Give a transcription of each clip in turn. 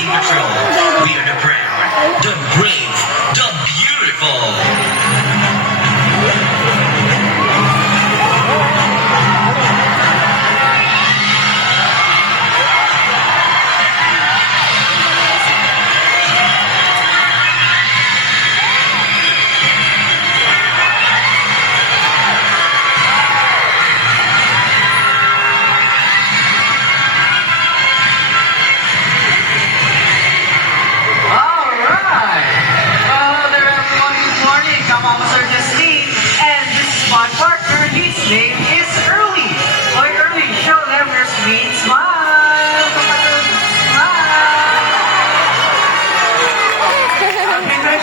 Marine Patrol. We are the proud, the brave, the beautiful. Alright! Hello there everyone, good morning. I'm Officer Justine, and this is my partner. His name is Early. Hi Early, show them your sweet smile. Smile.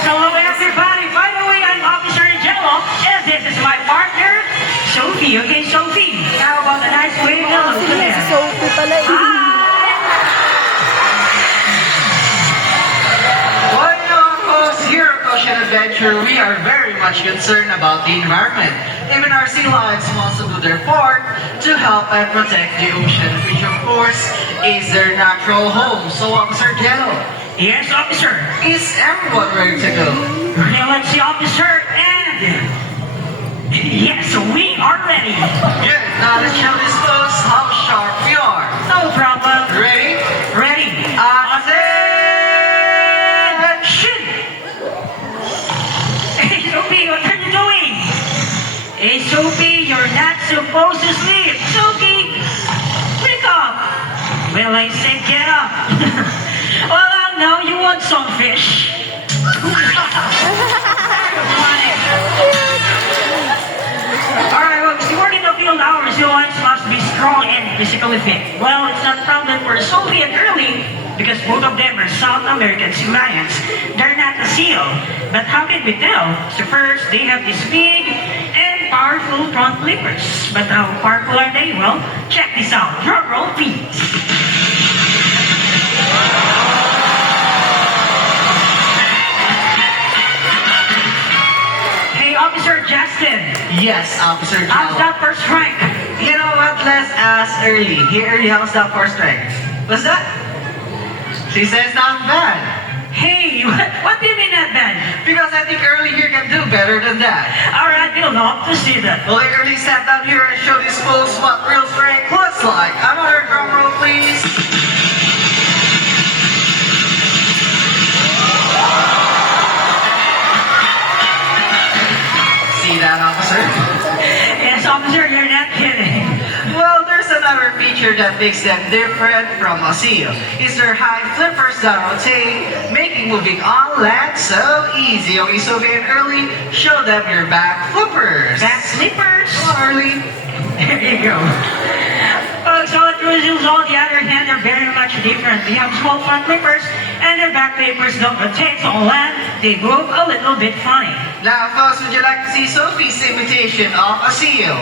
Hello everybody. By the way, I'm Officer Jello, and this is my partner, Sophie. Okay, Sophie. How about a nice wave? Hello to Si them. Sophie pala eh. Well, you know, of course, here at Ocean Adventure, we are very much concerned about the environment. Even our sea lions wants to do their part to help and protect the ocean, which of course is their natural home. So, Officer Jello, Yes, officer. is everyone ready to go? Okay, let's see, officer, and yes, we are ready. Good. Now let's show this folks how sharp we are. No problem. Ready? Ready. Attention! Hey, Sophie, what are you doing? Hey, Sophie, you're not supposed to sleep. Sophie, wake up. Well, I said get up. Well, now you want some fish. Alright, well, during the field hours, your lions must be strong and physically fit. Well, it's not a problem for Sophie and Early because both of them are South American sea lions. They're not a seal. But how can we tell? So first, they have these big and powerful front flippers. But how powerful are they? Well, check this out. Drum roll, please. Hey, Officer Justin. Yes, Officer How's Jello. that first rank? You know what? Let's ask Early. Here, Early, how's that first rank? What's that? She says not bad. Hey, what do you mean not bad? Because I think Early here can do better than that. Alright, we'll love to see that. Okay, Early, step down here and show these folks what real strength looks like. Another drum roll, please. See that, officer? Yes, officer, you're not kidding. Well, there's another feature that makes them different from a seal. It's their high flippers that rotate, making moving on land so easy. Okay, so get Early, show them your back flippers. Back slippers. Early. There you go. So the Brazils, on the other hand, are very much different. They have small front flippers, and their back flippers don't rotate on land. They move a little bit funny. Now, folks, would you like to see Sophie's imitation of a seal?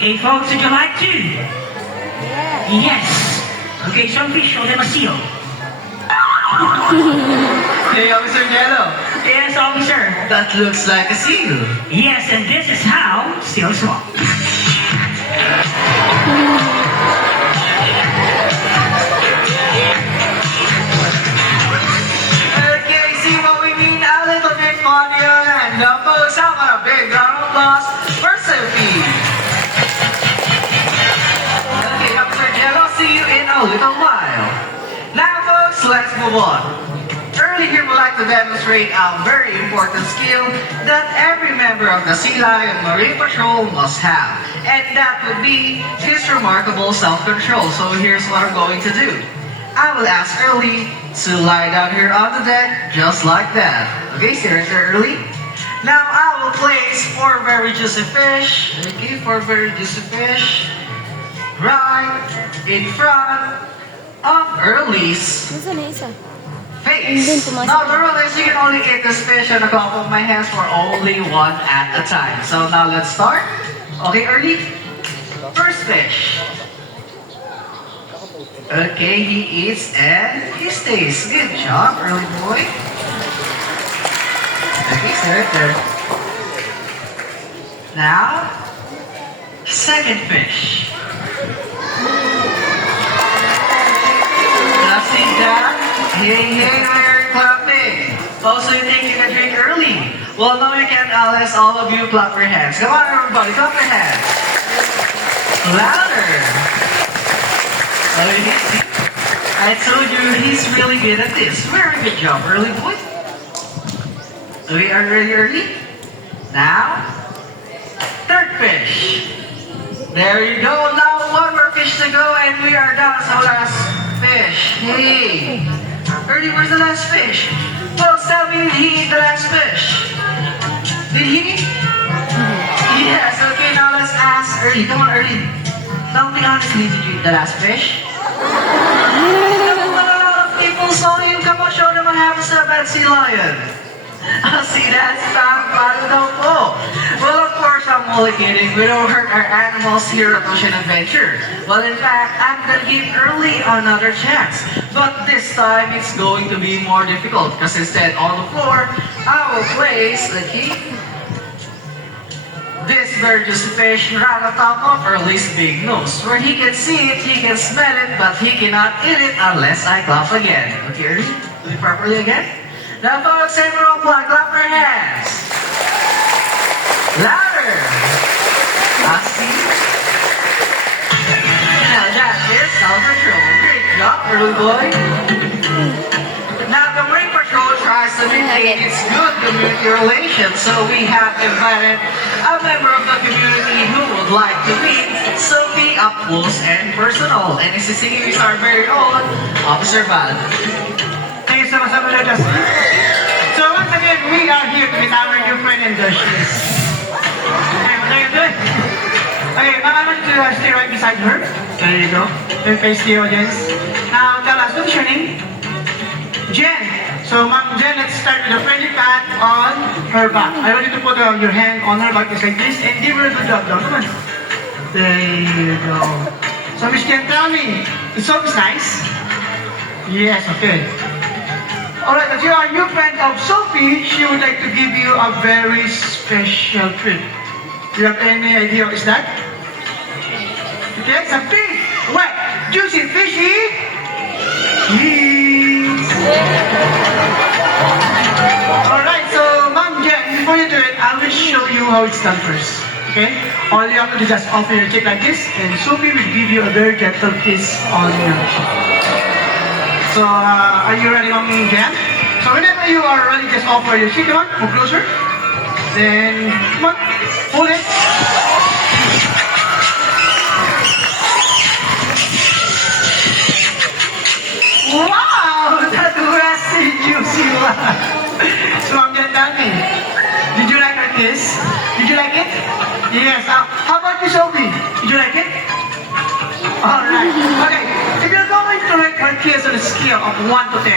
Hey, folks, would you like to? Yes. Okay, Sophie, show them a seal. Hey, Officer Jello. Yes, officer. That looks like a seal. Yes, and this is how seals walk. Okay, see what we mean? A little bit funnier and the folks, how about a big round of applause for Sophie? Okay, Officer Jello, see you in a little while. Now, folks, let's move on. Early here would like to demonstrate a very important skill that every member of the Sea Lion Marine Patrol must have. And that would be his remarkable self-control. So here's what I'm going to do. I will ask Early to lie down here on the deck just like that. Okay, stay right there, Early. Now I will place 4 very juicy fish. Okay, 4 very juicy fish. Right in front of Early's Nasaan na isa? face. Hindi, pumasok. Now the rule is you can only eat this fish on the top of my hands for only one at a time. So now let's start. Okay, Early. First fish. Okay, he eats and he stays. Good job, Early boy. Okay, stay right there. Now, second fish. Nothing down. Hey, we're clapping. Also, you think you can drink early? Well, no, you can't unless all of you clap your hands. Come on, everybody, clap your hands. Louder. Oh, I told you he's really good at this. Very good job, early boy. Okay, are you ready early? Now, third fish. There you go. Now one more fish to go and we are down to last fish. Hey, early, where's the last fish? Well, tell me, did he eat the last fish? Did he? Yes, okay, now let's ask early. Come on, early. Tell me honestly, did you eat the last fish? A lot of people saw you. Come on, show them what happens to a bad sea lion. See, that's paano daw po. Well, of course, I'm only kidding. We don't hurt our animals here at Ocean Adventure. Well, in fact, I'm gonna give Early another chance. But this time, it's going to be more difficult. Because instead, on the floor, I will place, this very juicy fish right on top of Early's big nose. Where he can see it, he can smell it, but he cannot eat it unless I clap again. Okay, Early? Do it properly again? Now, folks, everyone, clap your hands. Louder. See? Now, that is Star Patrol. Great job, Early boy. Now, the Marine Patrol tries to maintain its good community relations, so we have invited a member of the community who would like to meet Sophie up close and personal. And assisting is our very own Officer Val. Thank you so much, Justin. So once again, we are here to meet our new friend in the shoes. Okay, what are you doing? Okay, Ma'am, I want you to stay right beside her. There you go. Then face the audience. Now, tell us, what's your name? Jen. So, Ma'am Jen, let's start with a friendly pat on her back. I want you to put your hand on her back just like this and give her a good job. Come on. There you go. So, Miss Jen, tell me, is Sophie's nice? Yes, okay. Alright, as you are a new friend of Sophie, she would like to give you a very special treat. Do you have any idea what is that? Okay, it's a big, wet, juicy, fishy cheese. Alright, so Ma'am Jen, before you do it, I will show you how it's done first. Okay? All you have to do is just offer your cheek like this, and Sophie will give you a very gentle kiss on your cheek. So, are you ready, Ma'am Jen? So, whenever you are ready, just offer your cheek. Come on, move closer. Then, come on, hold it. Wow, that was a juicy one. So, Ma'am Jen, tell me, did you like her kiss? Did you like it? Yes. How about you, Sophie? Did you like it? Alright. Okay. If you're going to rate her kiss on a scale of 1 to 10,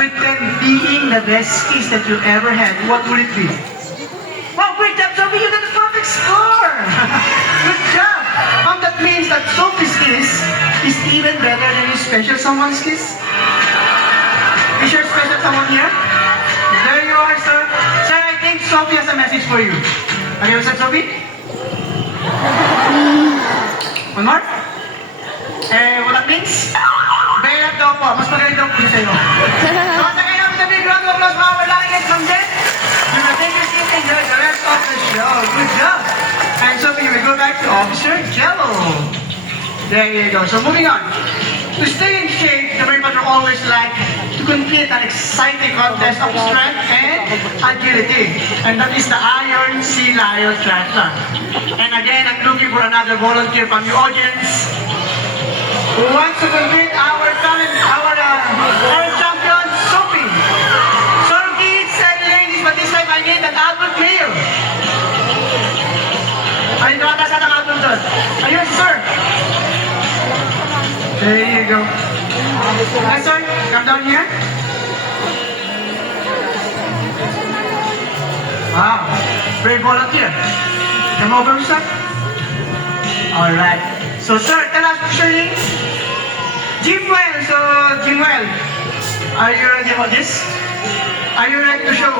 with 10 being the best kiss that you ever had, what would it be? Wow, great job, Sophie! You got a perfect score! Good job! That means that Sophie's kiss is even better than your special someone's kiss. Is your special someone here? There you are, sir. Sir, I think Sophie has a message for you. Okay, what's up, Sophie? One more? What that means? Belat daw po. Mas magaling daw po sa'yo. So, sa kayo namin sa big round of applause, mga malangit from Jen. You will take your seat and enjoy the rest of the show. Good job. And Sophie, we go back to Officer Jello. There you go. So, moving on. To stay in shape, the Marine Patrol always like to complete an exciting contest of strength and agility. And that is the Iron Sea Lion Triathlon. And again, I'm looking for another volunteer from the audience who wants to complete our current champion, Sophie. Sorry, kids and ladies, but this time I need an adult male. Ay, nakataas na ng adult doon. Ayun, sir. There you go. Hi, sir. Come down here. Wow. Brave volunteer. Come over, sir. Alright. So, sir, tell us what's your name? Jimwell. So, Jimwell, are you ready for this? Are you ready to show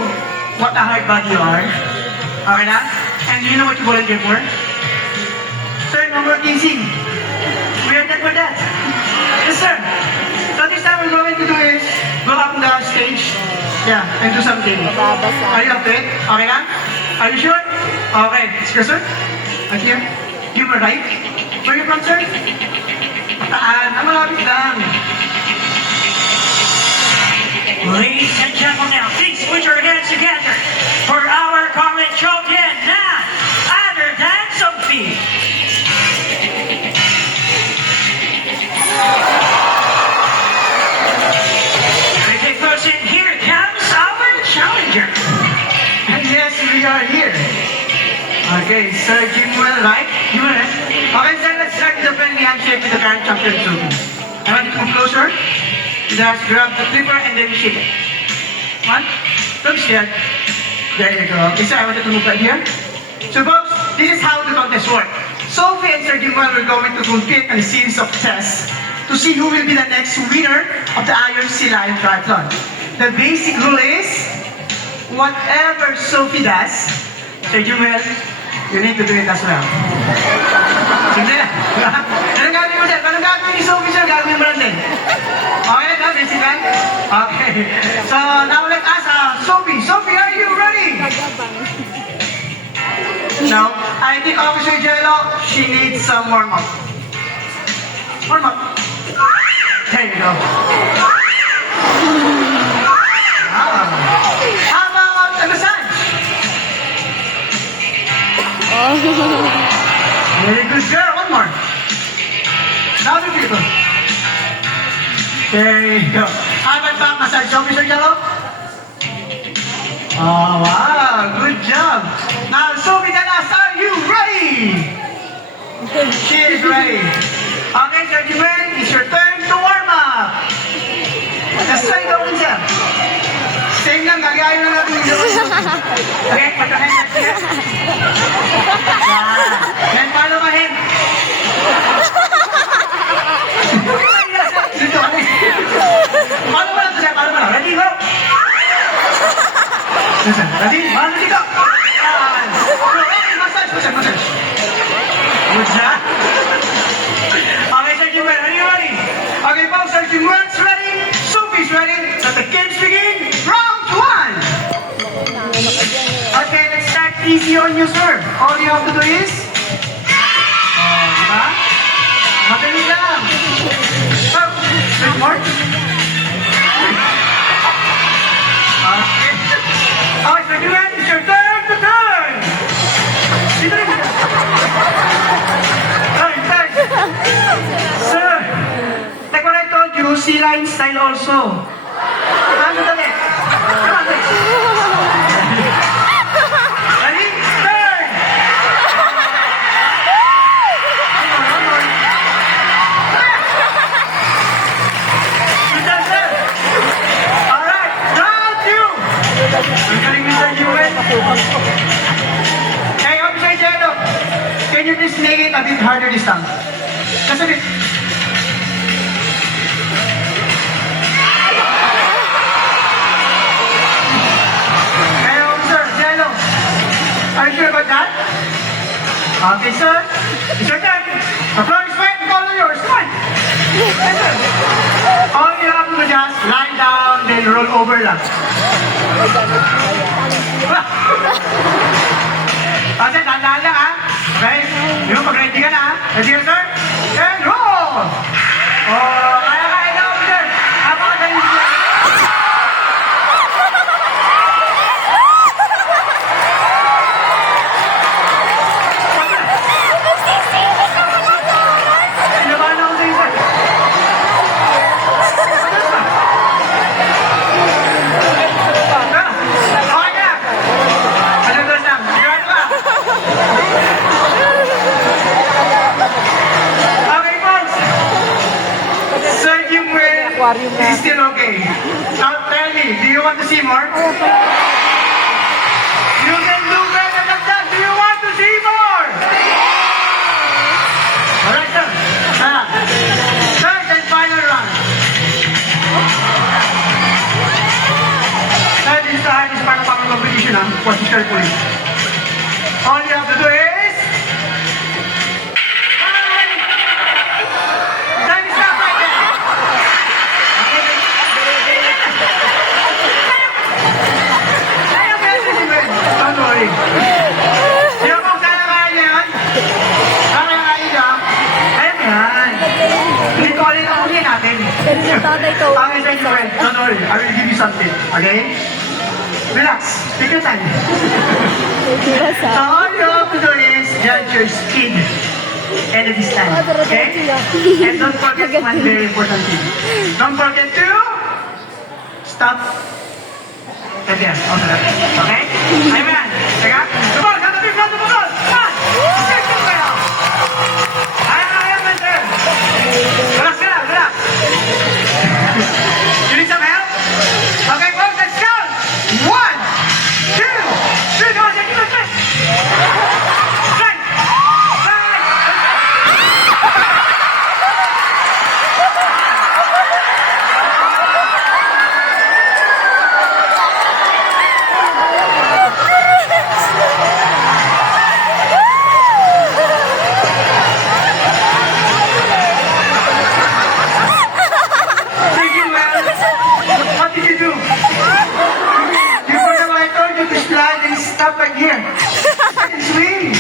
what a hard body you are? Okay na? And you know what you volunteer for? Sir, no more teasing. We are done for that. Yes, sir. So this time we're going to do is go up on the stage. Yeah, and do something. Are you up to it? Okay lang? Are you sure? Okay. Excuse sir? Here. Give me a right. Where you from, sir? Pataan. Malapit lang. Ladies and gentlemen, please put your hands together for our current champion, none other than Sophie. Okay, folks, and here comes our challenger. And yes, we are here. Okay, Sir Jimwell, right? Jimwell, okay, sir, let's start with the friendly handshake with the current champion, Sophie. I want you to come closer. Just grab the clipper and then shake it. One, don't be scared. There you go. Okay, sir, I want you to move right here. So, folks, this is how the contest works. Sophie and Sir Jimwell are going to compete in a series of tests to see who will be the next winner of the Iron Sea Lion Triathlon. The basic rule is, whatever Sophie does, Sir Jimwell, you need to do it as well. Hindi. Anong gagawin mo, sir? Anong gagawin ni Sophie, sir? Gagawin mo lang din. Okay, no? Basic lang? Okay. So, now let us, Sophie. Sophie, are you ready? No. I think Officer Jello, she needs some warm-up. Warm-up. There you go. How about a massage? Very good, girl. One more. Now the people. There you go. How about back massage, Officer Jello? Oh, wow. Good job. Now, Sophie Dalas, are you ready? She is ready. Okay, Sir Jimwell, it's your turn to warm up. Just try it open, sir. Same lang, gagayain lang natin yung gawin. Okay, put your hand up here. Then follow my hand. Follow mo lang, sir. Follow mo lang. Ready, go. Ready? 1, 2, go. Okay, massage, massage, massage. Good job. Okay, Sir Jimwell, are you ready? Okay, folks, Sir Jimwell's ready. Sophie's ready. Let the games begin. Round 1. Okay, let's start easy on you, sir. All you have to do is... diba? Madali lang. So, there's more. Okay. Okay, Sir Jimwell, it's your turn to turn. Dito rin. Turn. Sir, like what I told you, sea lion style also. Ano dali? Come on, next. Ready? Turn! One more. Good job, sir. Alright, round 2. Ang galing ni Sir Jimwell. Hey, Officer Jello, can you please make it a bit harder this time? Just a bit. Hey, Officer Jello, are you sure about that? Okay, sir. It's your turn. The floor is wet and all yours. Come on. Yes, sir. All you have to do just lie down, then roll over lang. Kasi tandaan lang, ha? Okay? Yung pag-ready ka na, ha? Ready ka, sir? And roll! Oh, kaya na, officer. Napakagaling siya. Sinabahan ako sa'yo, sir. Okay na. Ano doon lang? Sigurado ka. Okay, folks. Sir Jimwell is still okay. Now tell me, do you want to see more? You can do better than that. Do you want to see more? Alright, sir. Third and final round. Third is the hardest part of our competition, ha? Watch it carefully. All you have to do is... Time is up right there. Okay. something, okay? Relax. Take your time. So all you have to do is judge your speed and the distance, okay? And don't forget one very important thing. Don't forget to stop and then, okay? Amen. Teka. Come on, come on, come on. Come on. Second round. I am in there. Relax, relax, relax. You need some help? Okay, folks, let's go. 1, 2, 3, go on, take it, straight. Thank you, man. What did you do? You forgot what I told you to slide and stop right here. And swing.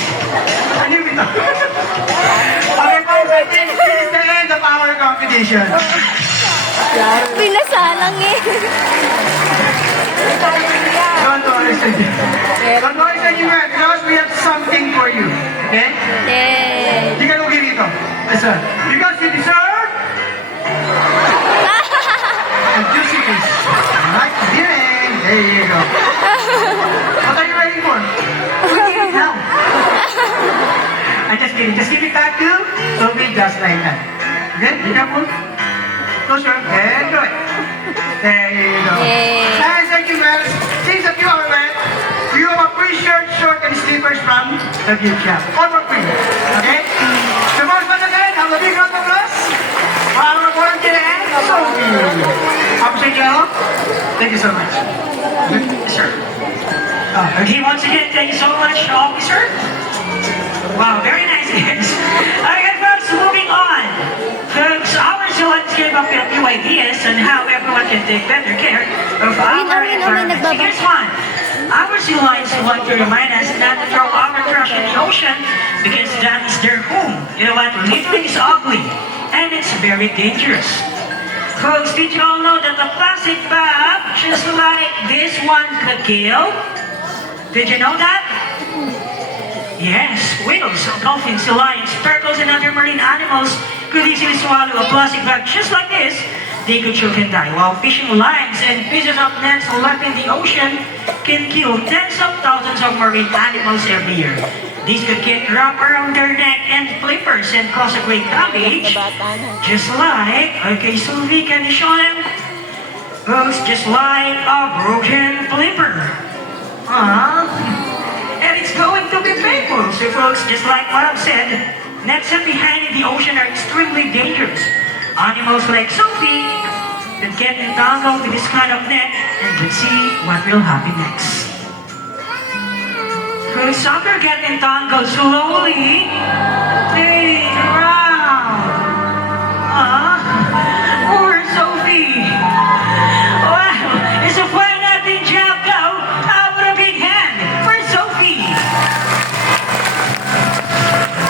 I knew it. Okay, folks, I think this is the end of our competition. Pinasalang eh. Don't worry, sir. Don't worry, sir, because we have something for you. Okay? Yay! Hindi ka lugi rito. Yes, sir. Because you deserve a juicy fish. Like hearing. There you go. What are you waiting for? We need it now. I'm just kidding. Just give it back to Sophie just like that. Okay? Be careful. Close your and do it. There you go. Yay. And thank you, man. Things that you are wearing, you have a free shirt, short, and slippers from the gift shop. All for free. Okay? So, once again, have a big round of applause. Our volunteer and Sophie. Officer Jello, thank you so much. Sir. Okay, once again, thank you so much, officer. Wow, very nice, guys. Alright, folks, moving on. Folks, our students gave up a few ideas on how everyone can take better care of our environment. Here's one. Our sea lions want to remind us not to throw our trash in the ocean because that is their home. You know what? Littering is ugly and it's very dangerous. Folks, did you all know that a plastic bag, just like this one, could kill? Did you know that? Yes, whales, dolphins, sea lions, turtles, and other marine animals could easily swallow a plastic bag just like this. They could choke and die, while fishing lines and pieces of nets left in the ocean can kill tens of thousands of marine animals every year. These could get wrapped around their neck and flippers and cause a great damage. Just like, okay, Sylvie, can you show them? Folks, just like a broken flipper. And it's going to be painful. So folks, just like what I've said, nets left behind in the ocean are extremely dangerous. Animals like Sophie can get entangled with this kind of net and let's see what will happen next. Folks, soccer get entangled slowly. Hey, around. Poor Sophie. Wow, it's a fine nothing job though. How about a big hand for Sophie?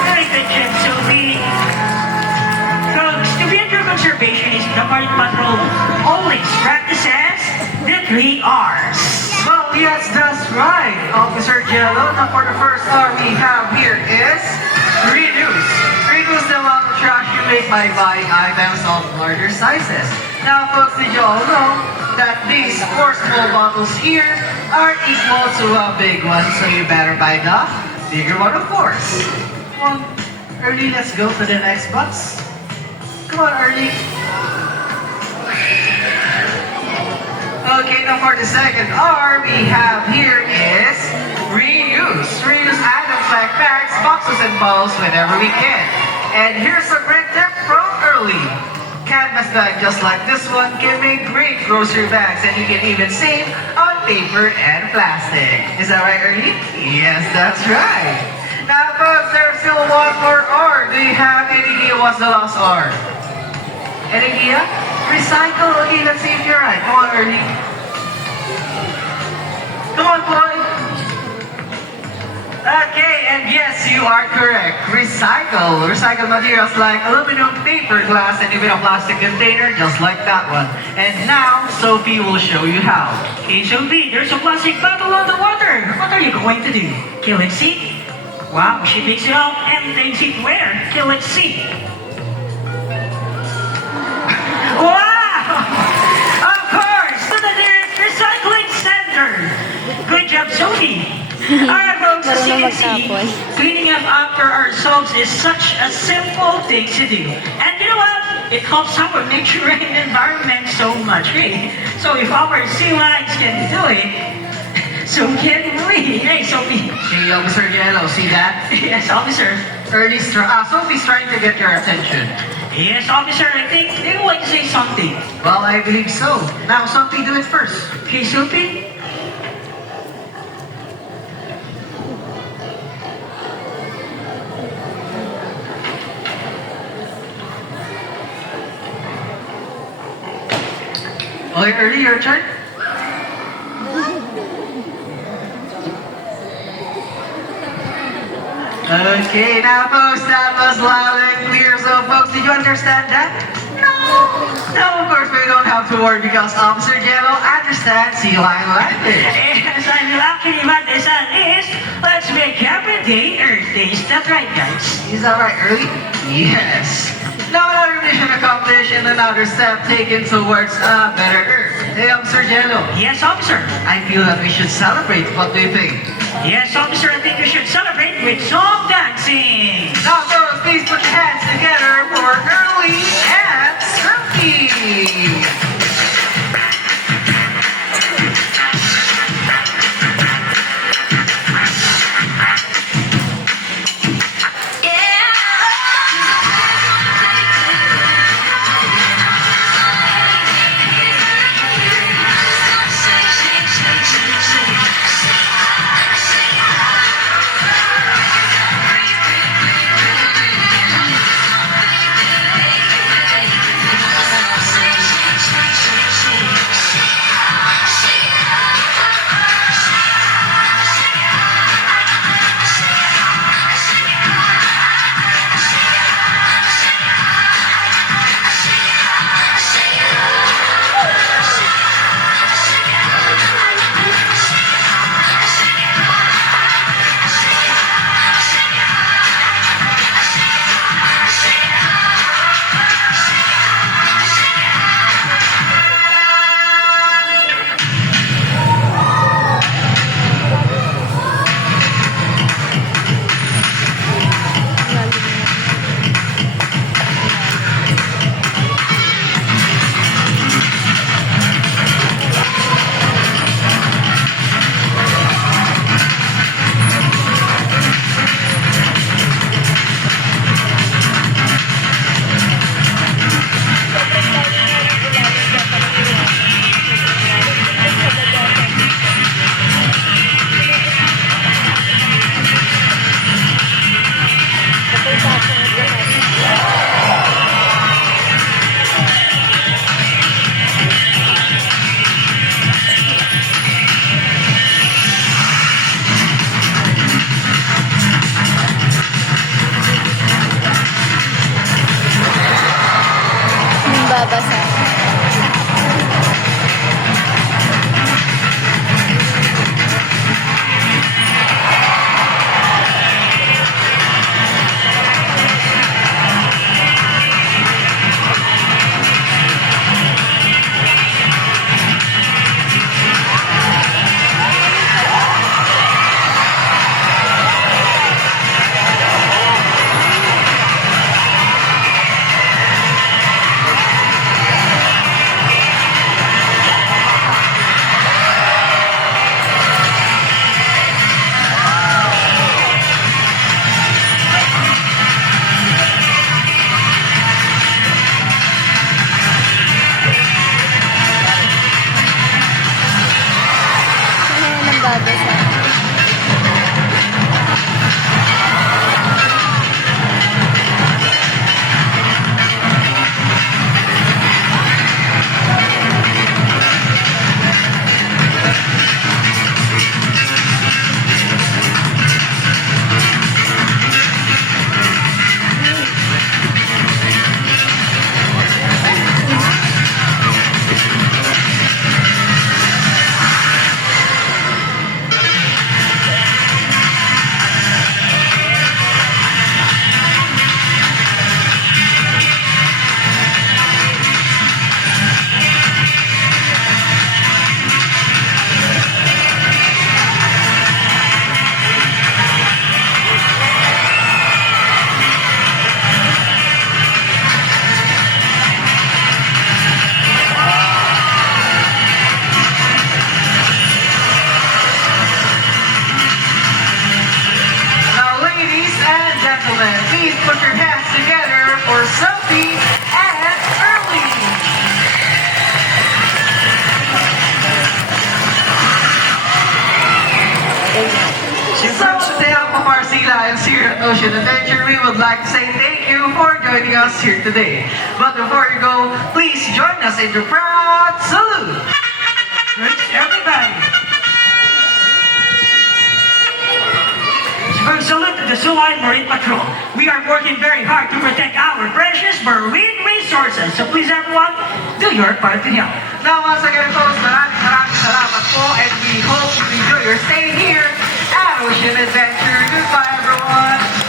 Very good job, Sophie. Folks, to be a true conservationist, the Marine Patrol always practices the 3 R's. Well, yes, that's right, Officer Jello. Now, for the first R we have here is reduce. Reduce the amount of trash you make by buying items of larger sizes. Now, folks, did you all know that these 4 small bottles here are equal to a big one, so you better buy the bigger one, of course. Come on, Early, let's go to the next box. Come on, Early. Okay, now for the second R we have here is reuse. Reuse items like bags, boxes, and bottles whenever we can. And here's a great tip from Early. Canvas bag just like this one can make great grocery bags, and you can even save on paper and plastic. Is that right, Early? Yes, that's right. Now folks, there's still one more R. Do you have any idea what's the last R? Any idea? Recycle. Okay, let's see if you're right. Come on, Early. Come on, boy. Okay, and yes, you you are correct. Recycle. Recycled materials like aluminum, paper, glass, and even a plastic container, just like that one. And now, Sophie will show you how. Okay, Sophie, there's a plastic bottle on the water. What are you going to do? Kill it, see? Wow, she picks it up and takes it where? Kill it, see? Wow! Of course, to the nearest recycling center. Good job, Sophie. Alright, folks, as you can see, cleaning up after ourselves is such a simple thing to do. And you know what? It helps our nature and environment so much, right? So if our sea lions can do it, so can we. Hey, Sophie. Hey, Officer Yellow, see that? Yes, officer. Sophie's trying to get your attention. Yes, officer, I think they would like to say something. Well, I believe so. Now, Sophie, do it first. Okay, Sophie? Okay, Early, your turn. Okay, now folks, that was loud and clear. So folks, did you understand that? No! No, of course we don't have to worry because Officer Yellow understands sea lion language. Yes, and luckily what they said is, let's make every day Earth Day. Is that right, guys? Is that right, Early? Yes. Now another mission accomplished and another step taken towards a better Earth. Hey, Officer Yellow, Yes, officer. I feel that we should celebrate. What do you think? Yes, officer, I think we should celebrate with song dancing. Now, girls, please put your hands together for Early and Sophie. Ocean Adventure, we would like to say thank you for joining us here today. But before you go, please join us in the proud salute. Thanks, everybody. First salute to the Suway Marine Patrol. We are working very hard to protect our precious marine resources. So please everyone, do your part to help. Now once again folks, maraming salamat po and we hope you enjoy your stay here at Ocean Adventure. Goodbye everyone!